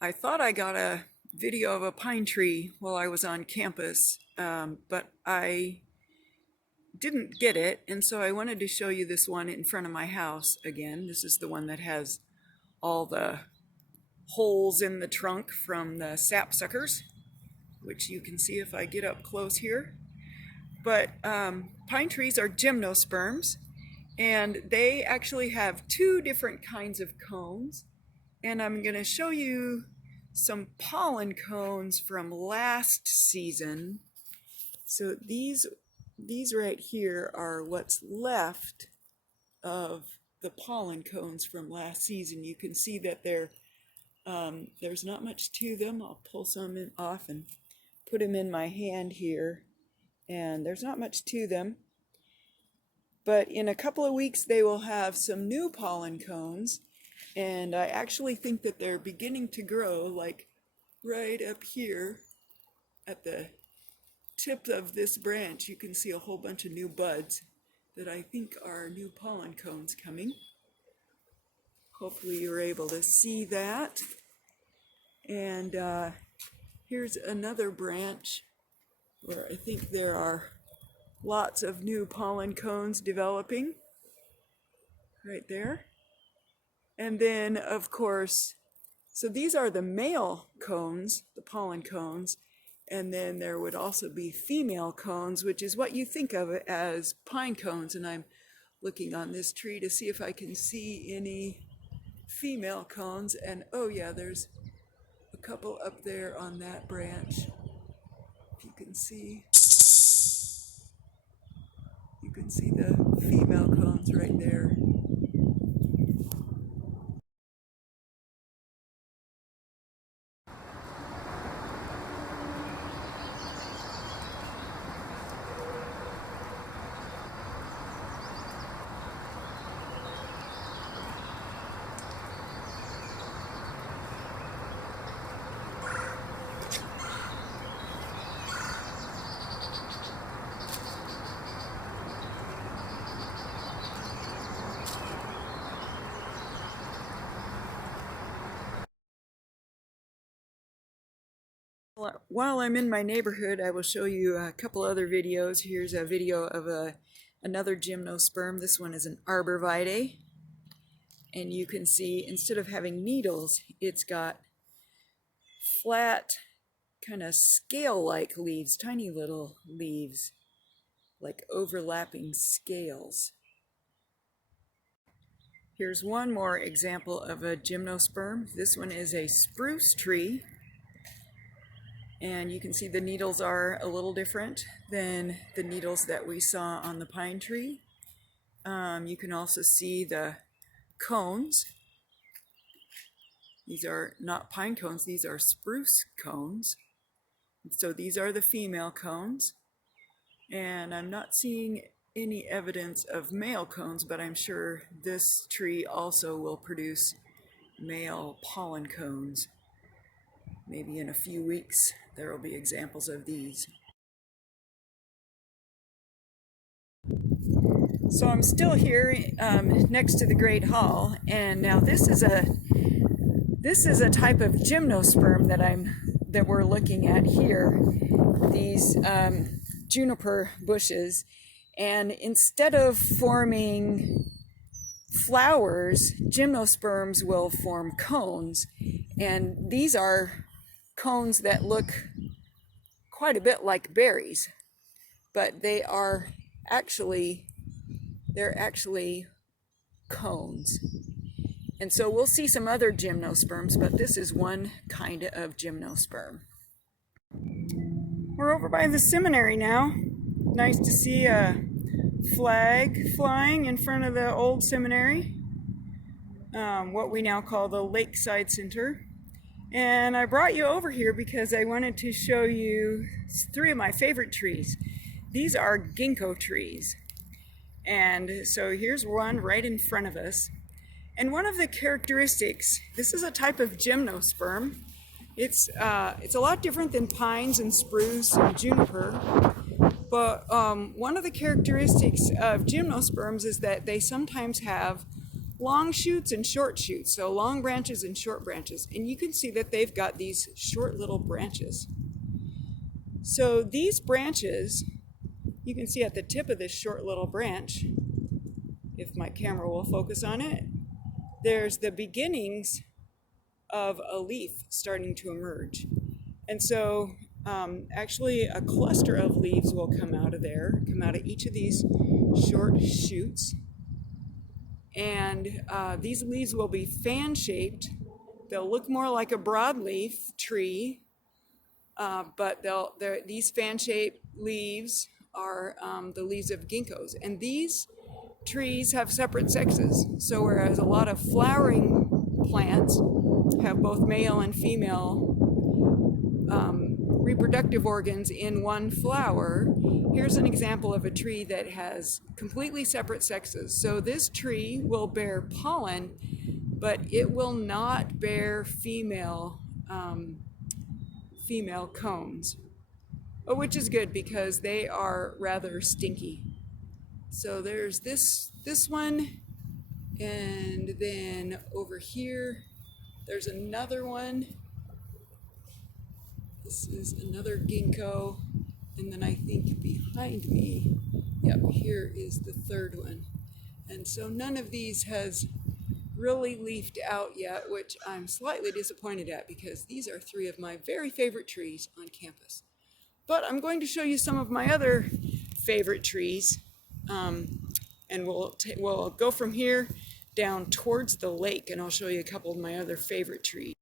I thought I got a video of a pine tree while I was on campus, but I didn't get it, and so I wanted to show you this one in front of my house again. This is the one that has all the holes in the trunk from the sapsuckers, which you can see if I get up close here. But pine trees are gymnosperms, and they actually have two different kinds of cones. And I'm going to show you some pollen cones from last season. So these right here are what's left of the pollen cones from last season. You can see that there's not much to them. I'll pull some off and put them in my hand here. And there's not much to them. But in a couple of weeks they will have some new pollen cones. And I actually think that they're beginning to grow, like right up here at the tip of this branch. You can see a whole bunch of new buds that I think are new pollen cones coming. Hopefully you're able to see that. And here's another branch where I think there are lots of new pollen cones developing right there. And then, of course, so these are the male cones, the pollen cones, and then there would also be female cones, which is what you think of it as pine cones. And I'm looking on this tree to see if I can see any female cones. And oh yeah, there's a couple up there on that branch. If you can see, you can see the female cones right there. While I'm in my neighborhood, I will show you a couple other videos. Here's a video of another gymnosperm. This one is an arborvitae. And you can see, instead of having needles, it's got flat, kind of scale-like leaves, tiny little leaves, like overlapping scales. Here's one more example of a gymnosperm. This one is a spruce tree. And you can see the needles are a little different than the needles that we saw on the pine tree. You can also see the cones. These are not pine cones, these are spruce cones. So these are the female cones. And I'm not seeing any evidence of male cones, but I'm sure this tree also will produce male pollen cones. Maybe in a few weeks there will be examples of these. So I'm still here next to the Great Hall, and now this is a type of gymnosperm that we're looking at here. These juniper bushes, and instead of forming flowers, gymnosperms will form cones, and these are cones that look quite a bit like berries, but they're actually cones. And so we'll see some other gymnosperms, but this is one kind of gymnosperm. We're over by the seminary now. Nice to see a flag flying in front of the old seminary, what we now call the Lakeside Center. And I brought you over here because I wanted to show you three of my favorite trees. These are Gingko trees. And so here's one right in front of us. And one of the characteristics, this is a type of gymnosperm. It's a lot different than pines and spruce and juniper. But one of the characteristics of gymnosperms is that they sometimes have long shoots and short shoots, so long branches and short branches. And you can see that they've got these short little branches. So these branches, you can see at the tip of this short little branch, if my camera will focus on it, there's the beginnings of a leaf starting to emerge. And so actually a cluster of leaves will come out of there, come out of each of these short shoots. And these leaves will be fan-shaped. They'll look more like a broadleaf tree, but these fan-shaped leaves are the leaves of ginkgos. And these trees have separate sexes. So whereas a lot of flowering plants have both male and female reproductive organs in one flower, here's an example of a tree that has completely separate sexes. So this tree will bear pollen, but it will not bear female cones, which is good because they are rather stinky. So there's this one, and then over here there's another one. This is another ginkgo, and then I think behind me, yep, here is the third one. And so none of these has really leafed out yet, which I'm slightly disappointed at because these are three of my very favorite trees on campus. But I'm going to show you some of my other favorite trees, and we'll go from here down towards the lake, and I'll show you a couple of my other favorite trees.